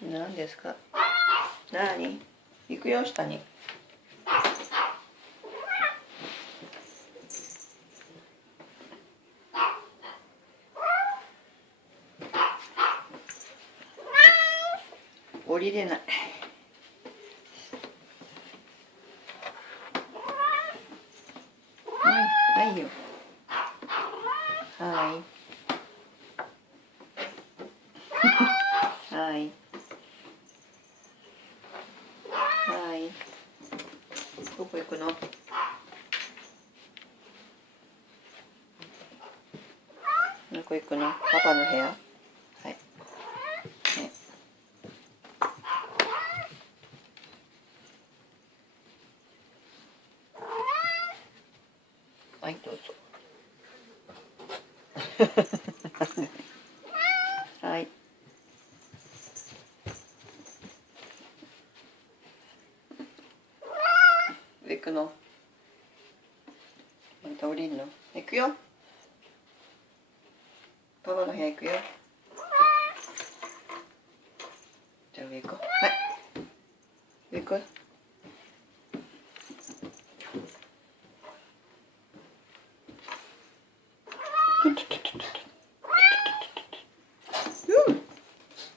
何ですか？何？行くよ、下に。降りれない。はい、はいよ。はい。はい。はい。どこ行くの？どこ行くの？パパの部屋？はい。ね。はい、どうぞ。はい。行くの？また降りるの？行くよ。パパの部屋行くよ。じゃあ上行こう。はい。上行こう。